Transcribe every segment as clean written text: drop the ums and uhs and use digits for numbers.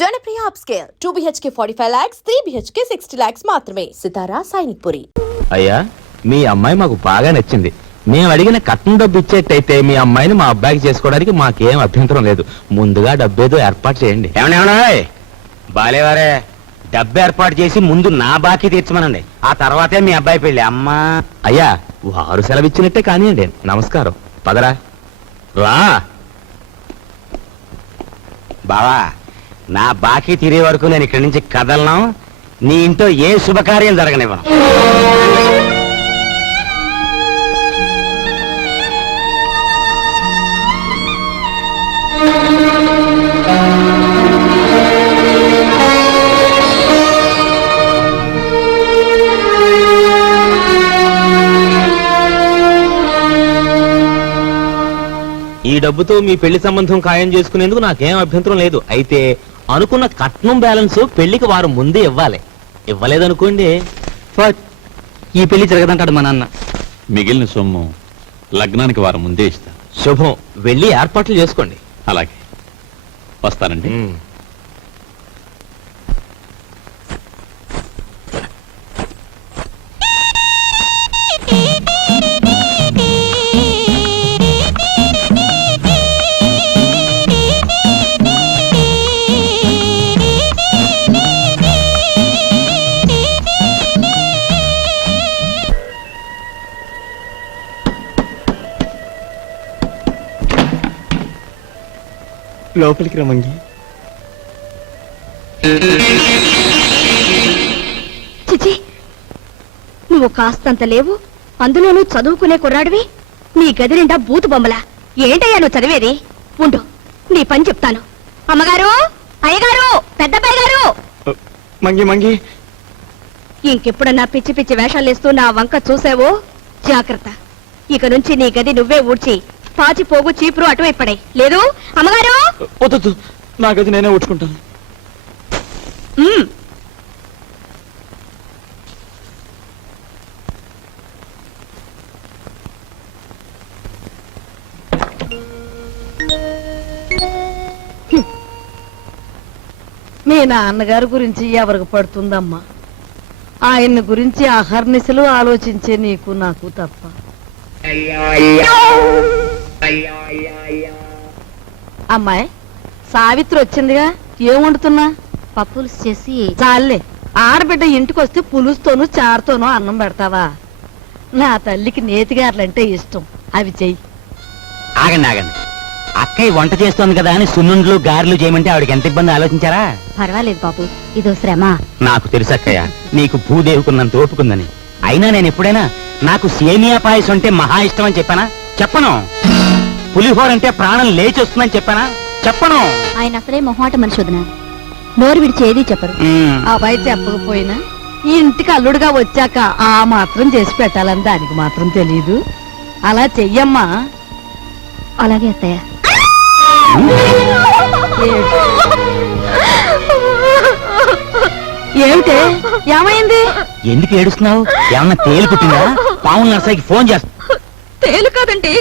Janapriya upscale 2 BHK 45 lakhs, 3 BHK 60 lakhs మాత్రమే. సితారా సైనిక్పురి. అయ్యా, మీ అమ్మాయి మాకు బాగా నచ్చింది. మేము అడిగిన కట్నం డబ్బు ఇచ్చేట్టయితే మీ అమ్మాయిని మా అబ్బాయికి చేసుకోవడానికి మాకేం అభ్యంతరం లేదు. ముందుగా డబ్బేదో ఏర్పాటు చేయండి. ఏమన్నా బాలేవారే, డబ్బు ఏర్పాటు చేసి ముందు నా బాకీ తీర్చమనండి, ఆ తర్వాతే మీ అబ్బాయి పెళ్లి. అమ్మా అయ్యా, వారు సెలవిచ్చినట్టే కానివ్వండి. నమస్కారం. పదరా. రా బావా, నా బాకీ తీరే వరకు నేను ఇక్కడి నుంచి కదలను. నీ ఇంట్లో ఏ శుభకార్యం జరగనివ్వను. ఈ డబ్బుతో మీ పెళ్లి సంబంధం ఖాయం చేసుకునేందుకు నాకేం అభ్యంతరం లేదు. అయితే అనుకున్న కట్నం బ్యాలెన్స్ పెళ్లికి వారు ముందే ఇవ్వాలి. ఇవ్వలేదనుకోండి, ఈ పెళ్లి జరగదంటాడు మా నాన్న. మిగిలిన సొమ్ము లగ్నానికి వారం ముందే ఇస్తా. శుభం. వెళ్ళి ఏర్పాట్లు చేసుకోండి. అలాగే, వస్తానండి. లోపలికి రమ్మంగి. చిచి, నువ్వు కాస్తంత లేవు, అందులోనూ చదువుకునే కుర్రాడివి. నీ గది నిండా బూతు బొమ్మలా. ఏంటయ్యా నువ్వు చదివేది? ఉండు, నీ పని చెప్తాను. అమ్మగారు, అయ్యగారు, పెద్దబ్బాయి గారు. మంగి మంగి, ఇంకెప్పుడన్నా పిచ్చి పిచ్చి వేషాలేస్తూ నా వంక చూసావో జాగ్రత్త. ఇక నుంచి నీ గది నువ్వే ఊడ్చి పాచి పోగు చీపురు అటువైపడే. లేదు అమ్మగారు, వద్దు, నా గది నేనే ఊడ్చుకుంటాను. మీ నాన్నగారి గురించి ఎవరికి పడుతుందమ్మా? ఆయన్ని గురించి అహర్నిశలు ఆలోచించే నీకు నాకు తప్ప. అమ్మాయి సావిత్రి వచ్చిందిగా, ఏం వండుతున్నా? పప్పులు చేసి చాలే, ఆడబిడ్డ ఇంటికి వస్తే పులుస్తోనూ చారుతోనూ అన్నం పెడతావా? నా తల్లికి నేతిగారులంటే ఇష్టం, అవి చెయ్యి. ఆగండి ఆగండి, అక్కయ్య వంట చేస్తోంది కదా అని సున్నుండ్లు గారెలు చేయమంటే ఆవిడకి ఎంత ఇబ్బంది ఆలోచించారా? పర్వాలేదు బాబు, ఇదో శ్రమ. నాకు తెలుసు అక్కయ్య, నీకు భూదేవుకున్నంత ఓపుకుందని. అయినా నేను ఎప్పుడైనా నాకు సేమియా పాయసం అంటే మహా ఇష్టం అని చెప్పానా? చెప్పను. పులిహోర అంటే ప్రాణం లేచి వస్తుందని చెప్పానా? చెప్పను. ఆయన అసలే మొహాట మనిషి వదిన, నోరు విడిచి ఏదీ చెప్పరు. అబ్బాయి చెప్పకపోయినా ఈ ఇంటికి అల్లుడుగా వచ్చాక ఆ మాత్రం చేసి పెట్టాలని దానికి మాత్రం తెలీదు. అలా చెయ్యమ్మా. అలాగే అత్తయ్య. ఏమిటే, ఏమైంది? ఎందుకు ఏడుస్తున్నావు? ఏమన్నా తేలు కుట్టిందా? పావులు నర్సాయికి ఫోన్ చేస్తా. తేలు కాదండి,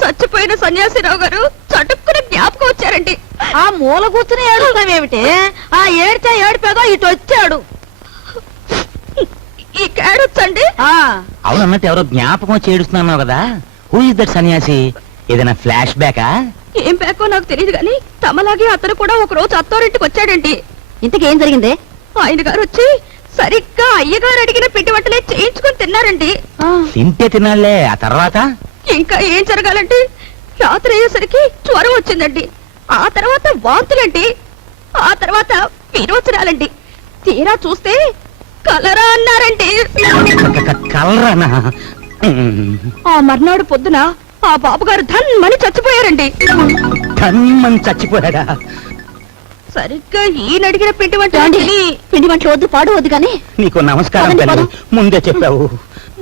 చచ్చిపోయిన సన్యాసిరావు గారు చటుక్కున జ్ఞాపకం వచ్చారండి. ఆ మూల కూర్చుని ఏడుస్తావేమిటే? ఆ ఏడ్చా ఏడిపోగా ఇటు వచ్చాడు. ఈ కేడొచ్చండి. అవునన్నట్టు ఎవరో జ్ఞాపకం వచ్చి ఏడుస్తున్నావు కదా. హూ ఇస్ దట్ సన్యాసి? ఏదైనా ఫ్లాష్ బ్యాకా? ఏం బ్యాకో నాకు తెలియదు గాని తమలాగే అతను కూడా ఒక రోజు అత్తారింటికి వచ్చాడండి. ఇంతకేం జరిగిందే? ఆయన గారు వచ్చి సరిగ్గా అయ్యగారు అడిగిన పిండి వంటలే చేయించుకుని తిన్నారండి. తింటే తినాలే, ఆ తర్వాత? ఇంకా ఏం జరగాలండి, రాత్రి అయ్యేసరికి జ్వరం వచ్చిందండి. ఆ తర్వాత వాంతులండి. ఆ తర్వాత విరోచనాలండి. తీరా చూస్తే కలరా అన్నారండి. కలరానా? ఆ మర్నాడు పొద్దున ఆ బాబుగారు ధన్మని చచ్చిపోయారండి. ధన్మని చచ్చిపోయాడా? సరిగ్గా ఈయన అడిగిన పిండి వంటలు వద్దు, పాడు వద్దు కానీ. నీకు నమస్కారం తల్లి, ముందే చెప్పావు.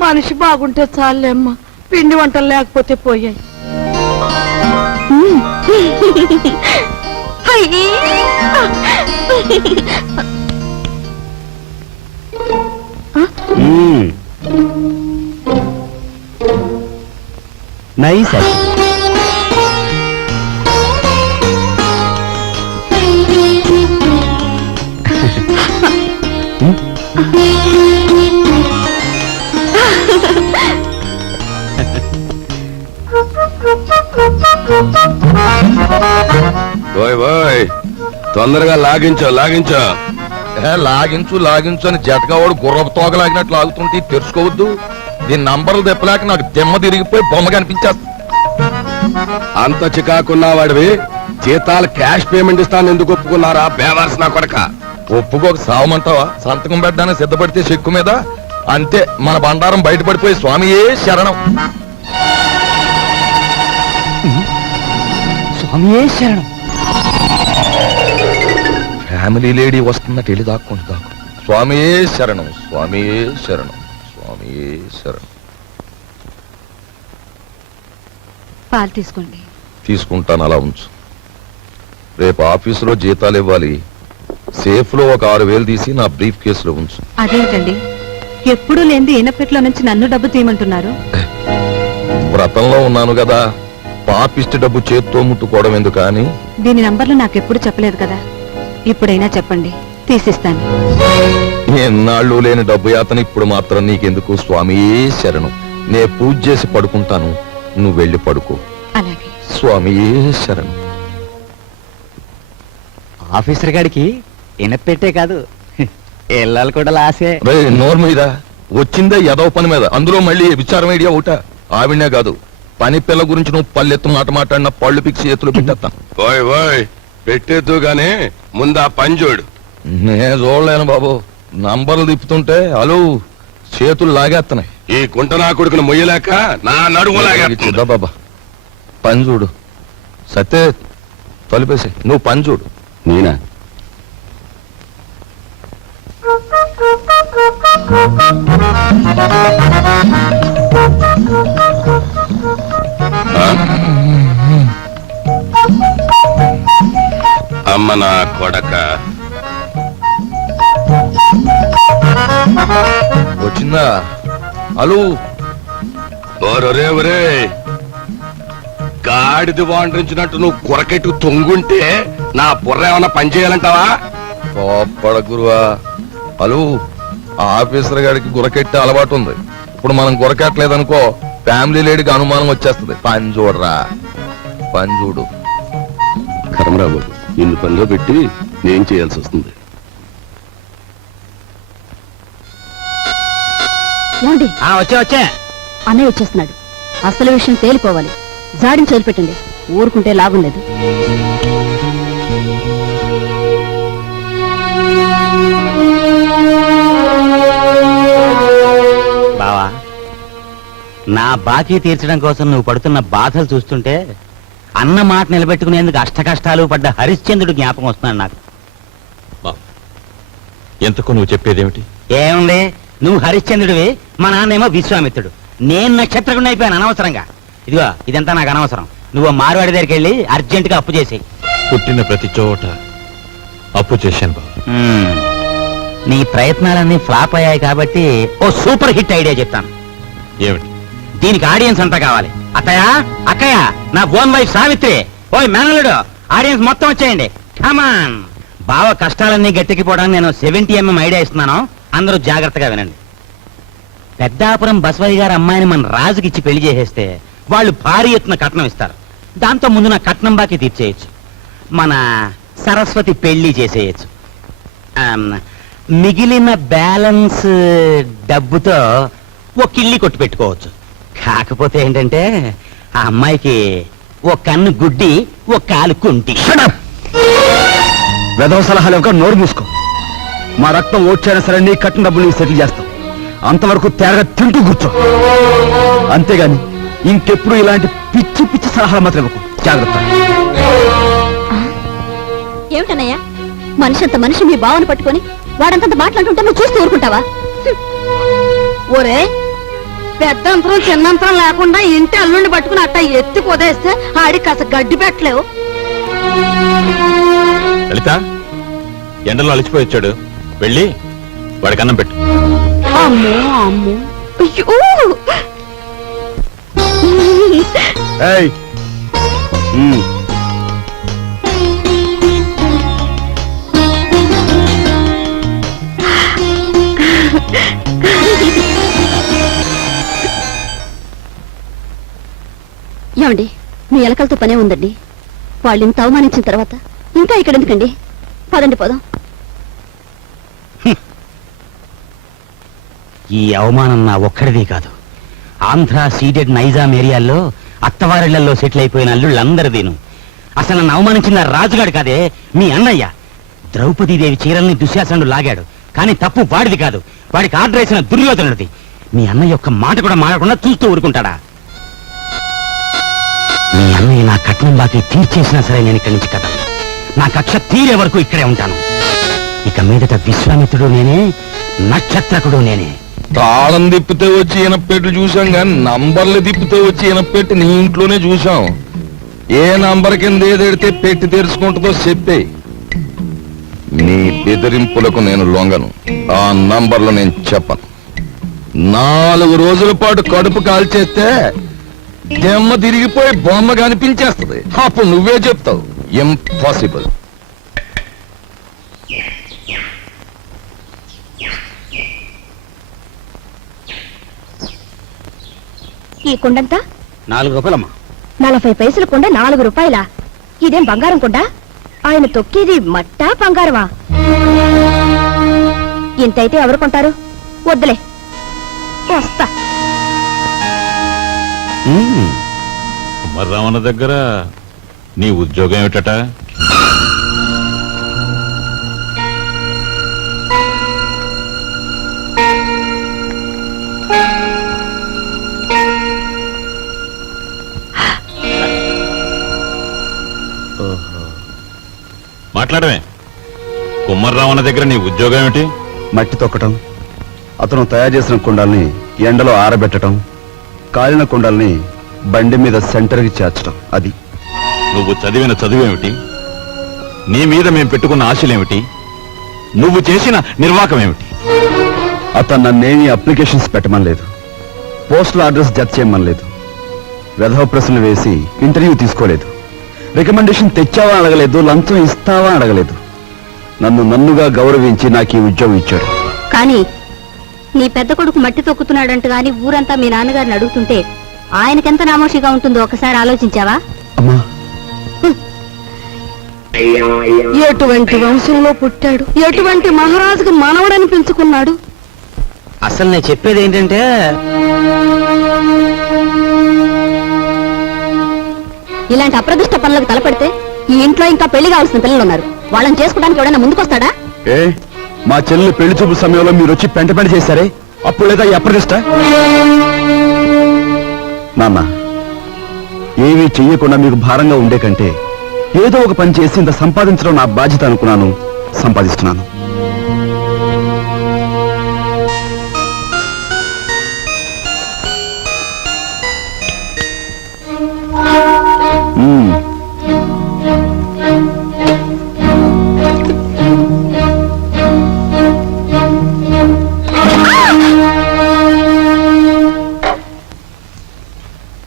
మనిషి బాగుంటే చాలేమ్మా, పిండి వంటలు లేకపోతే పోయాయి. నైస్. ఓయ్ ఓయ్ తొందరగా లాగించో లాగించో. లాగించు లాగించు అని జతకావాడు గుర్రపు తోగలాగినట్లు లాగుతుంటే తెరుచుకోవద్దు. దీని నంబర్లు తెప్పలేక నాకు దిమ్మ తిరిగిపోయి బొమ్మ కనిపించేస్తా. అంత చికాకున్నా వాడివి జీతాలు క్యాష్ పేమెంట్ ఇస్తాను ఎందుకు ఒప్పుకున్నారా బేవర్స్ నా కొడక? ఒప్పుకోక సావమంటావా? సంతకం పెట్టడానికి సిద్ధపడితే చెక్కు మీద అంతే మన బండారం బయటపడిపోయి స్వామియే శరణం. స్వామియే శరణం. ఫ్యామిలీ లేడీ వస్తుందట వెళ్ళి దాక్కుంటు దాక్కు. స్వామియే శరణం, స్వామియే శరణం, స్వామియే శరణం. పాలు తీసుకోండి. తీసుకుంటాను, అలా ఉంచు. రేపు ఆఫీసులో జీతాలు ఇవ్వాలి. సేఫ్ లో ఒక 6,000 తీసి నా బ్రీఫ్ కేసులో ఉంచు. అదేంటండి ఎప్పుడూ లేనిది ఈనపెట్లో నుంచి నన్ను డబ్బు తీయమంటున్నారు? వ్రతంలో ఉన్నాను కదా, పాపిష్టి డబ్బు చేత్తో ముట్టుకోవడం ఎందుకు అని. దీని నంబర్లు నాకెప్పుడు చెప్పలేదు కదా, ఇప్పుడైనా చెప్పండి, తీసిస్తాను. ఎన్నాళ్ళు లేని డబ్బు యాతన ఇప్పుడు మాత్రం నీకెందుకు? స్వామియే శరణం. నే పూజ చేసి పడుకుంటాను, నువ్వు వెళ్ళి పడుకో. అలాగే. స్వామియే శరణం. ఆఫీసర్ గారికి ఇనపెట్టే కాదు ఇళ్ళాలు కూడా లాసే. రే నోరు మీద వచ్చిందే ఎదవ పని మీద, అందులో మళ్ళీ విచారం ఐడియా ఒకట. ఆవిడనే కాదు, పని పిల్ల గురించి నువ్వు పల్లెత్తు మాట మాట్లాడిన పళ్ళు పిక్సి చేతులు పెట్టేస్తాను. ఓయ్ ఓయ్ పెట్టేద్దు గానీ ముందు ఆ పని చూడు. నేను చూడలేను బాబు, నంబర్లు తిప్పుతుంటే అలు చేతులు లాగేస్తున్నాయి. ఈ కుంటనా కొడుకును మొయ్యలేక నా నడుము లాగేస్తుంది. బాబా పని చూడు. సత్తే తలిపేసి నువ్వు పని చూడు. నేనా? అమ్మ నా కొడక వచ్చిందా? అలు ఒరే ఒరే గాడిది వాండ్రించినట్టు నువ్వు కొరకెట్టు తొంగుంటే నా బుర్ర ఏమన్నా పని చేయాలంటావా? కోప్పడ గురువా. అలు ఆఫీసర్ గారికి గురకెట్టే అలవాటు ఉంది. ఇప్పుడు మనం గురకెట్టలేదనుకో ఫ్యామిలీ లేడీకి అనుమానం వచ్చేస్తుంది. పని చూడరా, పని చూడు. కర్మరావు నిన్ను పనిలో పెట్టి నేను చేయాల్సి వస్తుంది. ఏమండి, వచ్చే అన్నయ్య వచ్చేస్తున్నాడు. అసలు విషయం తేలిపోవాలి. జాడిని చదివిపెట్టండి, ఊరుకుంటే లాభం లేదు. బావా, నా బాకీ తీర్చడం కోసం నువ్వు పడుతున్న బాధలు చూస్తుంటే అన్న మాట నిలబెట్టుకునేందుకు అష్టకష్టాలు పడ్డ హరిశ్చంద్రుడు జ్ఞాపకం వస్తున్నాడు నాకు. ఎంతకు నువ్వు చెప్పేదేమిటి? ఏముంది, నువ్వు హరిశ్చంద్రుడివి, మా నాన్నేమో విశ్వామిత్రుడు. నేను నక్షత్రకుండా అయిపోయాను అనవసరంగా. ఇదిగో ఇదంతా నాకు అనవసరం. నువ్వు మార్వాడి దగ్గరికి వెళ్ళి అర్జెంటుగా అప్పు చేసేయి. పుట్టిన ప్రతి చోట అప్పు చేశాను బాబు. నీ ప్రయత్నాలన్నీ ఫ్లాప్ అయ్యాయి కాబట్టి ఓ సూపర్ హిట్ ఐడియా చెప్తాను. ఏమిటి? దీనికి ఆడియన్స్ అంతా కావాలి. అత్తయ్య, అక్కయ్య, నా ఓన్ వైఫ్ సావిత్రి, ఓయ్ మేనలుడు, ఆడియన్స్ మొత్తం వచ్చేయండి. కమాన్. బావ కష్టాలన్నీ గట్టెక్కిపోవడానికి నేను 70mm ఐడియా ఇస్తున్నాను. అందరూ జాగ్రత్తగా వినండి. పెద్దాపురం బసవయ్య గారి అమ్మాయిని మన రాజుకిచ్చి పెళ్లి చేసేస్తే వాళ్ళు భారీ ఎత్తున కట్నం ఇస్తారు. దాంతో ముందు నా కట్నం బాకీ తీర్చేయచ్చు. మన సరస్వతి పెళ్లి చేసేయచ్చు. మిగిలిన బ్యాలెన్స్ డబ్బుతో ఓ కిళ్ళి కొట్టు పెట్టుకోవచ్చు. కాకపోతే ఏంటంటే ఆ అమ్మాయికి ఓ కన్ను గుడ్డి, ఓ కాలు కుంటి. వెధవ సలహాలు ఒక నోరు మూసుకో. మా రక్తం ఓడ్చైనా సరే నీ కట్టిన డబ్బులు నీకు సెటిల్ చేస్తాం. అంతవరకు తేరగా తింటూ కూర్చో. అంతేగాని ఇంకెప్పుడు ఇలాంటి పిచ్చి పిచ్చి సలహాలు మాత్రం ఇవ్వకు. జాగ్రత్త. ఏమిటన్నయ్యా, మనిషి అంత మనిషి మీ బావను పట్టుకొని వాడంతంత మాట్లాడుతుంటే నువ్వు చూస్తూ ఊరుకుంటావా? ఒరే, పెద్దంతరం చిన్నంతరం లేకుండా ఇంటి అల్లుండి పట్టుకుని అట్ట ఎత్తి పొదేస్తే ఆడికి కాస్త గడ్డి పెట్టలేవు. లలిత, ఎండలో అలిచిపోయి వచ్చాడు, వెళ్ళి వాడికి అన్నం పెట్టు. అమ్మో అమ్మో, అయ్యో. ఏయ్, ఏమండి మీ ఎలకలతో పనే ఉందండి. వాళ్ళు ఇంత అవమానించిన తర్వాత ఇంకా ఇక్కడ ఎందుకండి? పదండి పోదాం. ఈ అవమానం నా ఒక్కడిది కాదు, ఆంధ్ర సీడెడ్ నైజాం ఏరియాల్లో అత్తవారిళ్లలో సెటిల్ అయిపోయిన అల్లుళ్ళందరిదీను. అసలు నన్ను అవమానించిన రాజుగాడు కాదే, మీ అన్నయ్య. ద్రౌపదీదేవి చీరల్ని దుశ్శాసనుడు లాగాడు, కానీ తప్పు వాడిది కాదు, వాడికి ఆర్డర్ వేసిన దుర్యోధనుడిది. మీ అన్నయ్య ఒక్క మాట కూడా మాడకుండా చూస్తూ ఊరుకుంటాడా? మీ అన్నయ్య నా కట్నం బాకీ తీర్చేసినా సరే నేను ఇక్కడి నుంచి కదలను. నా కక్ష తీరే వరకు ఇక్కడే ఉంటాను. ఇక మీదట విశ్వామిత్రుడు నేనే, నక్షత్రకుడు నేనే. తాళం తిప్పితే వచ్చి ఈనపెట్టు చూసాం కానీ నంబర్లు తిప్పితే వచ్చి ఈనపెట్టి నీ ఇంట్లోనే చూసాం. ఏ నంబర్ కింద ఏదెడితే పెట్టి తెరుచుకుంటుందో చెప్పే. నీ బెదిరింపులకు నేను లొంగను. ఆ నంబర్లు నేను చెప్పను. 4 రోజుల పాటు కడుపు కాల్చేస్తే దెమ్మ తిరిగిపోయి బొమ్మ కనిపించేస్తుంది. అప్పుడు నువ్వే చెప్తావు ఇంపాసిబుల్. ఈ కుండంతా 4 రూపాయలమ్మా. 40 పైసల కుండ 4 రూపాయలా? ఇదేం బంగారం కుండ? ఆయన తొక్కేది మట్టా బంగారమా? ఇంతైతే ఎవరు కొంటారు? వద్దులే, వస్తా. కుమారరామన్న దగ్గర నీ ఉద్యోగం ఏమిటట? మాట్లాడమే. కుమారరామన్న దగ్గర నీ ఉద్యోగం ఏమిటి? మట్టి తొక్కటం, అతను తయారు చేసిన కుండాల్ని ఎండలో ఆరబెట్టడం, కాలిన కుండాల్ని బండి మీద సెంటర్కి చేర్చడం. అది. నువ్వు చదివిన చదువేమిటి? నీ మీద మేము పెట్టుకున్న ఆశలేమిటి? నువ్వు చేసిన నిర్వాకం ఏమిటి? అతను నన్నేమి అప్లికేషన్స్ పెట్టమనలేదు, పోస్టల్ అడ్రస్ జత చేయమనలేదు, వెధవ ప్రశ్నలు వేసి ఇంటర్వ్యూ తీసుకోలేదు, రికమెండేషన్ తెచ్చావా అడగలేదు, లంచం ఇస్తావా అడగలేదు. నన్నుగా గౌరవించి నాకు ఈ ఉద్యోగం ఇచ్చాడు. కానీ నీ పెద్ద కొడుకు మట్టి తొక్కుతున్నాడంట గాని ఊరంతా మీ నాన్నగారిని అడుగుతుంటే ఆయనకెంత నామోషిగా ఉంటుందో ఒకసారి ఆలోచించావా? అమ్మా, ఎటువంటి వంశంలో పుట్టాడు, ఎటువంటి మహారాజుకు మనవడని పెంచుకున్నాడు. అసలు నేను చెప్పేది ఏంటంటే, ఇలాంటి అప్రదిష్ట పనులకు తలపెడితే ఈ ఇంట్లో ఇంకా పెళ్లి కావాల్సిన పిల్లలు ఉన్నారు. వాళ్ళని చేసుకోవడానికి ఎవడైనా ముందుకొస్తాడా? ఏ మా చెల్లెలు పెళ్లి చూపు సమయంలో మీరు వచ్చి పెంట చేశారే, అప్పుడు లేదా ఈ అప్రదిష్ట? నాన్న, ఏమీ చెయ్యకుండా మీకు భారంగా ఉండే కంటే ఏదో ఒక పని చేసి ఇంత సంపాదించడం నా బాధ్యత అనుకున్నాను, సంపాదిస్తున్నాను.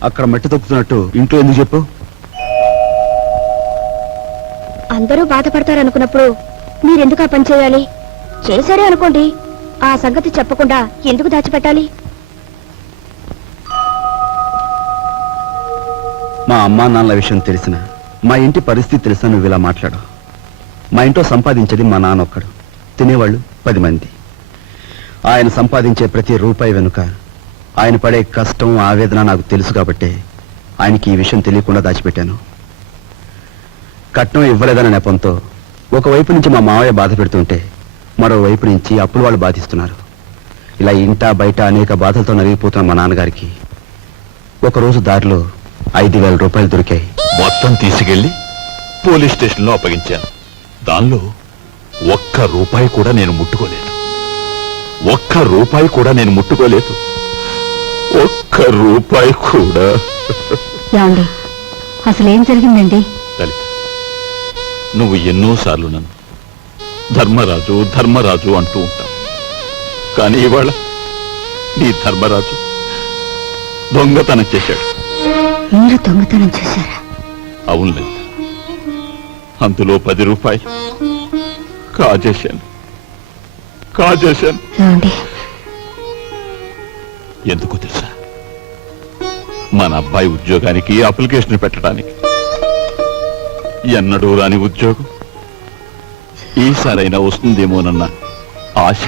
అక్కడ మట్టి తొక్కుతున్నట్టు ఇంట్లో ఎందుకు చెప్పు? అందరూ బాధపడతారనుకున్నప్పుడు మీరెందుకు ఆ పని చేయాలి? చేశారే అనుకోండి, ఆ సంగతి చెప్పకుండా ఎందుకు దాచిపెట్టాలి? మా అమ్మా నాన్నల విషయం తెలిసిన, మా ఇంటి పరిస్థితి తెలిసిన నువ్వు ఇలా మాట్లాడు. మా ఇంట్లో సంపాదించేది మా నాన్న ఒక్కడు, తినేవాళ్ళు 10 మంది. ఆయన సంపాదించే ప్రతి రూపాయి వెనుక ఆయన పడే కష్టం, ఆవేదన నాకు తెలుసు కాబట్టే ఆయనకి ఈ విషయం తెలియకుండా దాచిపెట్టాను. కట్నం ఇవ్వలేదన్న నెపంతో ఒకవైపు నుంచి మా మావయ్య బాధ పెడుతుంటే మరోవైపు నుంచి అప్పులు వాళ్ళు బాధిస్తున్నారు. ఇలా ఇంటా బయట అనేక బాధలతో నలిగిపోతున్న మా నాన్నగారికి ఒకరోజు దారిలో 5,000 రూపాయలు దొరికాయి. మొత్తం తీసుకెళ్లి పోలీస్ స్టేషన్ లో అప్పగించాను. దానిలో ₹1 కూడా నేను ముట్టుకోలేదు. ₹1 కూడా నేను ముట్టుకోలేదు. ₹1 కూడా. ఏమండి, అసలేం జరిగిందండి? లలిత, నువ్వు ఎన్నోసార్లు నన్ను ధర్మరాజు ధర్మరాజు అంటూ ఉంటావు. కానీ ఇవాళ నీ ధర్మరాజు దొంగతనం చేశాడు. మీరు దొంగతనం చేశారా? అవును లలిత, అందులో ₹10 కాజేశాను. ఏమండి, ఎందుకు తెలుసా? మన అబ్బాయి ఉద్యోగానికి అప్లికేషన్ పెట్టడానికి. ఎన్నడూ రాని ఉద్యోగం ఈసారైనా వస్తుందేమోనన్న ఆశ.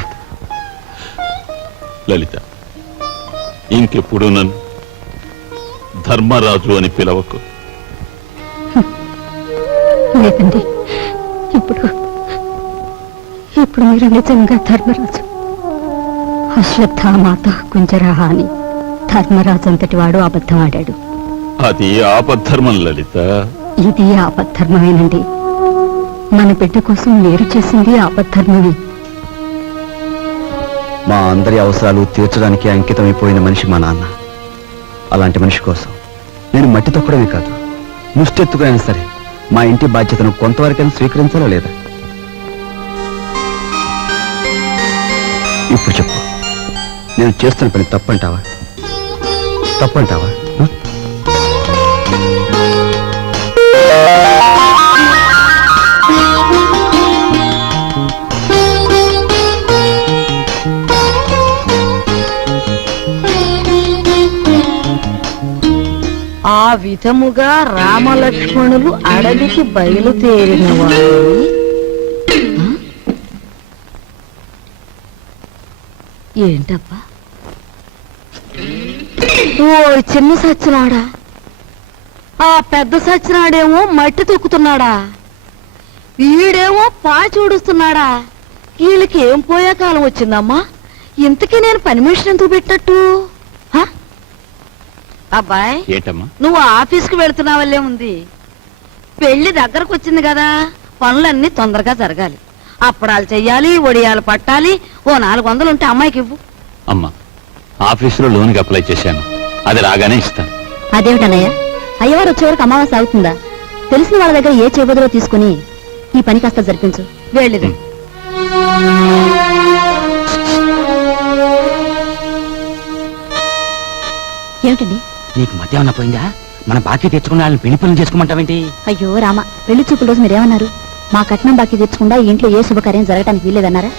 లలిత, ఇంకెప్పుడు నన్ను ధర్మరాజు అని పిలవకు. లేదండి, ఇప్పుడు మీరు నిజంగా ధర్మరాజు. అశ్వత్థామాత కుంజరహ అని ధర్మరాజు అంతటి వాడు అబద్ధం ఆడాడు. అది ఆపద్ధర్మం లలిత. ఇది ఆపద్ధర్మమేనండి. మన బిడ్డ కోసం మీరు చేసింది ఆపద్ధర్మమే. మా అందరి అవసరాలు తీర్చడానికి అంకితమైపోయిన మనిషి మా నాన్న. అలాంటి మనిషి కోసం నేను మట్టి తొక్కడమే కాదు, ముష్టెత్తుకునైనా సరే మా ఇంటి బాధ్యతను కొంతవరకైనా స్వీకరించాలా లేదా? ఇప్పుడు చెప్పు, నేను చేస్తున్న పని తప్పంటావా? తప్పంటావా? ఆ విధముగా రామలక్ష్మణులు అడవికి బయలుదేరిన వారు ఏంటబ్బా? ఓ చిన్న సచ్చినాడా, ఆ పెద్ద సచ్చినాడేమో మట్టి తొక్కుతున్నాడా, వీడేమో పాచూడుస్తున్నాడా. వీళ్ళకి ఏం పోయే కాలం వచ్చిందమ్మా? ఇంతకీ నేను పని మనిషిని ఎందుకు పెట్టినట్టు? అబ్బాయి, ఏంటమ్మా? నువ్వు ఆఫీస్కి వెళుతున్నావల్లే ఉంది. పెళ్లి దగ్గరకు వచ్చింది కదా, పనులన్నీ తొందరగా జరగాలి. అప్పడాలు చెయ్యాలి, ఒడియాలు పట్టాలి. ఓ 400 ఉంటే అమ్మాయికి ఇవ్వు. అమ్మా, ఆఫీసులో లోన్కి అప్లై చేశాను, అది రాగానే ఇస్తాను. అదేమిటన్నయ్య, అయ్యవారు వచ్చే వరకు అమావాస్య అవుతుందా? తెలిసిన వాళ్ళ దగ్గర ఏ చేబదులో తీసుకుని ఈ పని కాస్త జరిపించు. వెళ్ళిదు. ఏమిటండి? నీకు మధ్య ఏమన్నా పోయిందా? మన బాకీ తెచ్చుకున్న వాళ్ళని పెళ్లి పనులు చేసుకోమంటావేంటి? అయ్యో రామ, పెళ్లి చూపుల రోజు మీరేమన్నారు? మా కట్నం బాకీ తెచ్చకుండా ఈ ఇంట్లో ఏ శుభకార్యం జరగటానికి వీల్లేదన్నారా?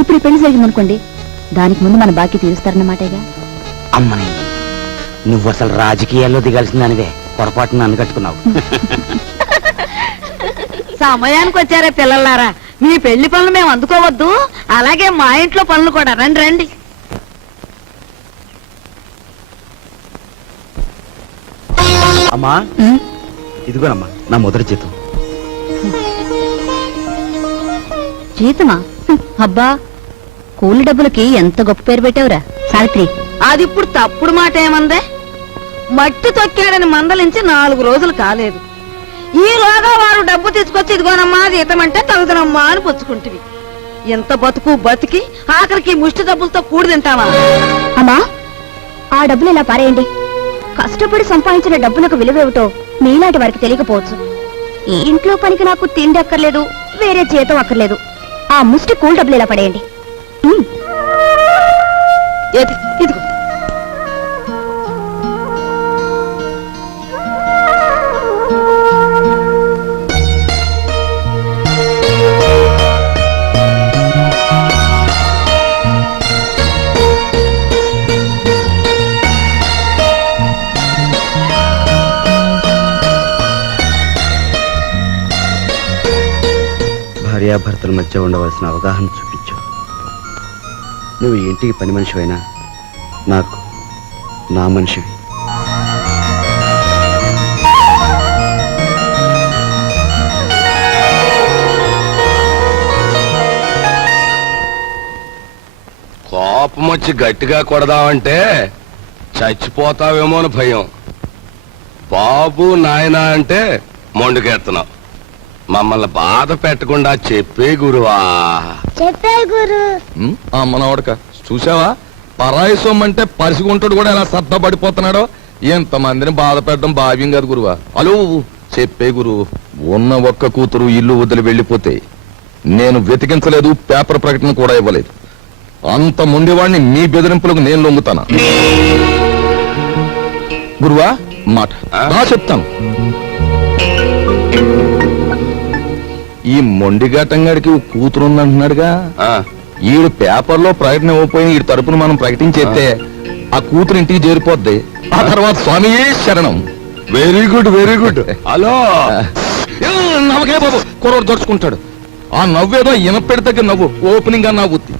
ఇప్పుడు ఈ పెళ్లి జరిగిందనుకోండి, దానికి ముందు మన బాకీ తీరుస్తారన్నమాటేగా. అమ్మని, నువ్వు అసలు రాజకీయాల్లో దిగాల్సిందానివే, పొరపాటున అందుకట్టుకున్నావు. సమయానికి వచ్చారే పిల్లలారా, మీ పెళ్లి పనులు మేము అందుకోవద్దు. అలాగే మా ఇంట్లో పనులు కూడా. రండి రండి. అమ్మా, ఇదిగోనమ్మా నా మొదటి జీతం. జీతమా? అబ్బా, కూలి డబ్బులకి ఎంత గొప్ప పేరు పెట్టావురా సావిత్రి. అది ఇప్పుడు తప్పుడు మాట ఏమందే? మట్టి తొక్కాడని మందలించి 4 రోజులు కాలేదు. ఈలోగా వారు డబ్బు తీసుకొచ్చి ఇదిగోనమ్మా జీతం అంటే తగుదనమ్మా అని పుచ్చుకుంటివి. ఎంత బతుకు బతికి ఆఖరికి ముష్టి డబ్బులతో కూడి తింటావా? అమ్మా, ఆ డబ్బులు ఇలా పారేయండి. కష్టపడి సంపాదించిన డబ్బులకు విలువేమిటో మీలాంటి వారికి తెలియకపోవచ్చు. ఈ ఇంట్లో పనికి నాకు తిండి అక్కర్లేదు, వేరే జీతం అక్కర్లేదు. ఆ ముష్టి కూల్ డబ్బులు ఇలా పడేయండి. ఇదిగో. భార్యాభర్తల మధ్య ఉండవలసిన అవగాహన చూపించు. నువ్వు ఈ ఇంటికి పని మనిషివైనా నాకు నా మనిషివి. కోపం వచ్చి గట్టిగా కొడదామంటే చచ్చిపోతావేమో అని భయం. బాబు నాయనా అంటే మొండుకెత్తున్నావు. మమ్మల్ని బాధ పెట్టకుండా చెప్పే గురువా. చెప్పే గురు. మనవడక చూసావా, పరాయి సొమ్మంటే పరిసిగుంటాడు కూడా ఎలా సర్దపడిపోతున్నాడో. ఎంతమందిని బాధ పెట్టడం భావ్యం కాదు గురువా. అలో చెప్పే గురు. ఉన్న ఒక్క కూతురు ఇల్లు వదిలి వెళ్ళిపోతే నేను వెతికించలేదు, పేపర్ ప్రకటన కూడా ఇవ్వలేదు. అంత ముందేవాడిని మీ బెదిరింపులకు నేను లొంగుతానా? గురువా మాట చెప్తాను. ఈ మొండిఘాటంగాడికి కూతురుందంటున్నాడుగా, ఈడు పేపర్లో ప్రకటన ఇవ్వకపోయిన ఈ తరపున మనం ప్రకటించేస్తే ఆ కూతురు ఇంటికి చేరిపోద్ది. ఆ తర్వాత స్వామియే శరణం. Very good very good. Hello నవ్వకే బాబు, కుర్రోడు దొరుచుకుంటాడు. ఆ నవ్వేదో ఇనపెడి దగ్గర నవ్వు, ఓపెనింగ్ గా నవ్వుద్ది.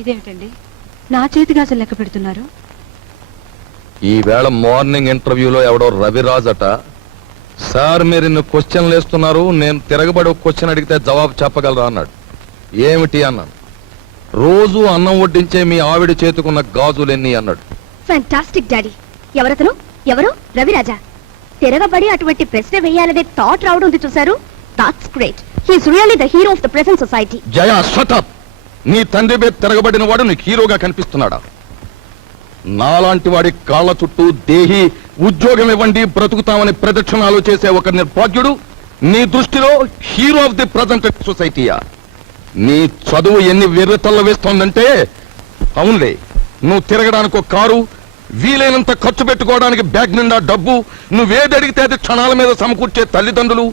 ఇదేమిటండి నా చేతి గాజులు లెక్క పెడుతున్నారు? ఈవేళ మార్నింగ్ ఇంటర్వ్యూలో ఎవడో రవిరాజ్ అట, సార్ మీరు ఇన్ని క్వశ్చన్లు వేస్తున్నారు, నేను తిరగబడి ఒక క్వశ్చన్ అడిగితే జవాబు చెప్పగలరా అన్నాడు. ఏమిటి అన్నాను. రోజు అన్నం వడ్డించే మీ ఆవిడ చేతుకున్న గాజులు ఎన్ని అన్నాడు. Fantastic daddy. ఎవరతను? ఎవరు? రవిరాజా. తిరగబడి అటువంటి ప్రశ్న వేయాలనే థాట్ రావడం ఉంది చూసారు. That's great. He's really the hero of the present society. Jaya shut up. నీ తండ్రి మీద తిరగబడిన వాడు నీకు హీరోగా కనిపిస్తున్నాడా? నాలాంటి వాడి కాళ్ళ చుట్టూ దేహి ఉద్యోగం ఇవ్వండి బ్రతుకుతామని ప్రదక్షిణాలు చేసే ఒక నిర్భాగ్యుడు నీ దృష్టిలో హీరో ఆఫ్ ది ప్రజెంట్ సొసైటీయా? నీ చదువు ఎన్ని వెర్రితల్ల వేస్తోందంటే, అవునులే, నువ్వు తిరగడానికి ఒక కారు, వీలైనంత ఖర్చు పెట్టుకోవడానికి బ్యాగ్ నిండా డబ్బు, నువ్వేది అడిగితే అది క్షణాల మీద సమకూర్చే తల్లిదండ్రులు,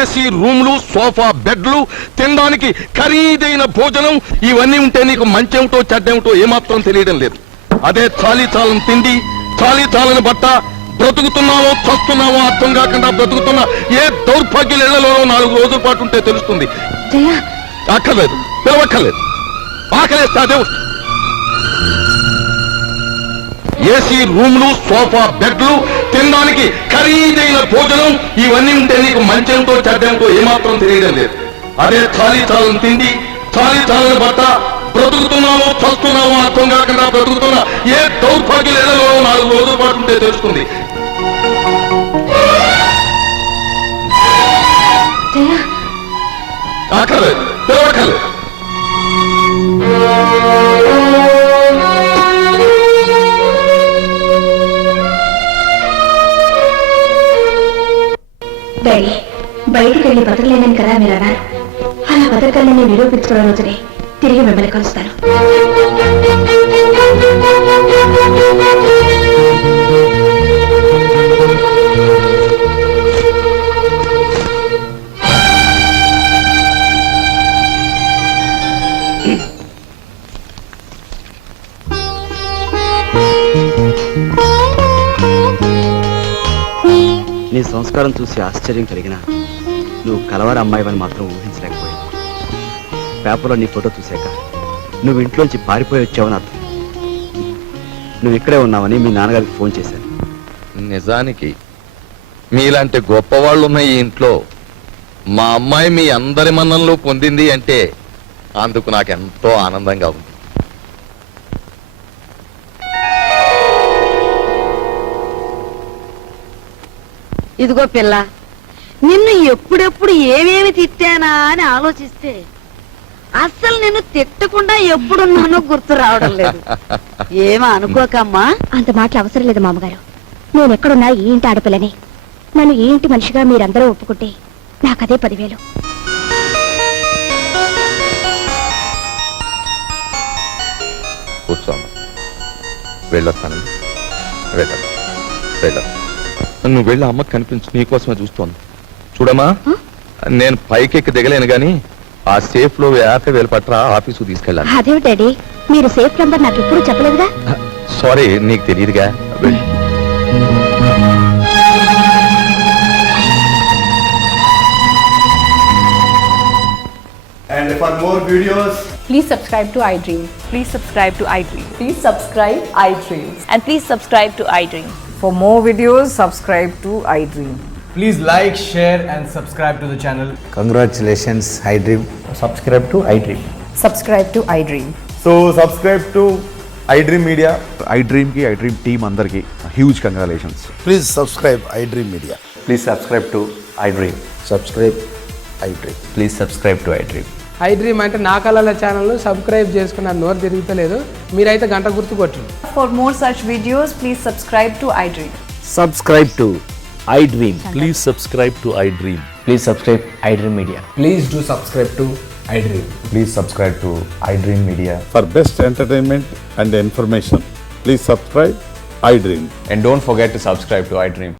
ఏసీ రూమ్లు, సోఫా బెడ్లు, తినడానికి ఖరీదైన భోజనం, ఇవన్నీ ఉంటే నీకు మంచేమిటో చెడ్డేమిటో ఏమాత్రం తెలియడం లేదు. అదే చాలీ చాలని తిండి, చాలీ చాలని బట్ట, బ్రతుకుతున్నావో చస్తున్నావో అర్థం కాకుండా బ్రతుకుతున్న ఏ దౌర్భాగ్యులలో 4 రోజుల పాటు ఉంటే తెలుస్తుంది. అక్కర్లేదు, పిలవక్కర్లేదు. ఆకలేస్తే అదే వస్తుంది. ఏసీ రూమ్లు, సోఫా బెడ్లు, తినడానికి ఖరీదైన భోజనం, ఇవన్నీ ఉంటే నీకు మంచేమిటో చెడ్డేమిటో ఏమాత్రం తెలియడం లేదు. అదే చాలీ చాలని తిండి, చాలీ చాలని బట్ట, బ్రతుకుతున్నావో చస్తున్నావో అర్థం కాకుండా బ్రతుకుతున్న ఏ దౌర్భాగ్యులలో 4 రోజుల పాటు ఉంటే తెలుస్తుంది. ఆకలేదు, పిలవక్కర్లేదు. డాడీ, బయటికి వెళ్ళి బతకలేనని కదా మీరు అన్నారు. అలా బతకాలని నిరూపించుకున్న రోజునే తిరిగి మిమ్మల్ని కలుస్తాను. నీ సంస్కారం చూసి ఆశ్చర్యం కలిగినా నువ్వు కలవారి అమ్మాయివని మాత్రం ఊహించలేకపోయావు. పేపర్లో నీ ఫోటో చూశాక నువ్వు ఇంట్లోంచి పారిపోయి వచ్చావని అర్థం. నువ్వు ఇక్కడే ఉన్నావని మీ నాన్నగారికి ఫోన్ చేశాను. నిజానికి మీలాంటి గొప్పవాళ్ళు ఉన్న ఈ ఇంట్లో మా అమ్మాయి మీ అందరి మన్ననలు పొందింది అంటే అందుకు నాకెంతో ఆనందంగా ఉంది. ఇదిగో పిల్ల, నిన్ను ఎప్పుడెప్పుడు ఏమేమి తిట్టానా అని ఆలోచిస్తే అస్సలు నిన్ను తిట్టకుండా ఎప్పుడున్నానో గుర్తు రావడం లేదు. ఏమో అనుకోకమ్మా. అంత మాటలు అవసరం లేదు మామగారు. నేను ఎక్కడున్నా ఈ ఇంటి ఆడపిల్లని. నన్ను ఈ ఇంటి మనిషిగా మీరందరూ ఒప్పుకుంటే నాకదే 10,000. కూర్చోమ్మా, వెళ్ళొస్తాను. నువ్వు వెళ్ళి అమ్మకి కనిపించు, నీకోసమే చూస్తోంది. చూడమ్మా, నేను పైకెక్కి దిగలేను గాని ఆ సేఫ్ లో 50,000 పట్రా ఆఫీసు తీసుకెళ్ళాలి. అదే డాడీ, మీరు సేఫ్ నంబర్ నాకు ఎప్పుడు చెప్పలేదుగా. సారీ, నీకు తెలియదుగా. వెళ్ళి And for more videos, please subscribe to iDream. Please subscribe to iDream. Please subscribe iDream. And please subscribe to iDream. For more videos, subscribe to iDream. please like, share and subscribe to the channel. Congratulations, iDream. Subscribe to iDream. Subscribe to iDream. So subscribe to iDream Media. iDream ki iDream team andarki huge congratulations. Please subscribe iDream Media. Please subscribe to iDream. Subscribe iDream. Please subscribe to iDream. iDream అంటే నా కళల channel subscribe చేసుకున్న నోరు తిరుగుతలేదు. మీరైతే గంట గుర్తు కొట్టండి. For more such videos, please subscribe to iDream. Subscribe to iDream. Please subscribe to iDream. Please subscribe iDream Media. Please do subscribe to iDream. Please subscribe to iDream Media. For best entertainment and information, please subscribe iDream. And don't forget to subscribe to iDream.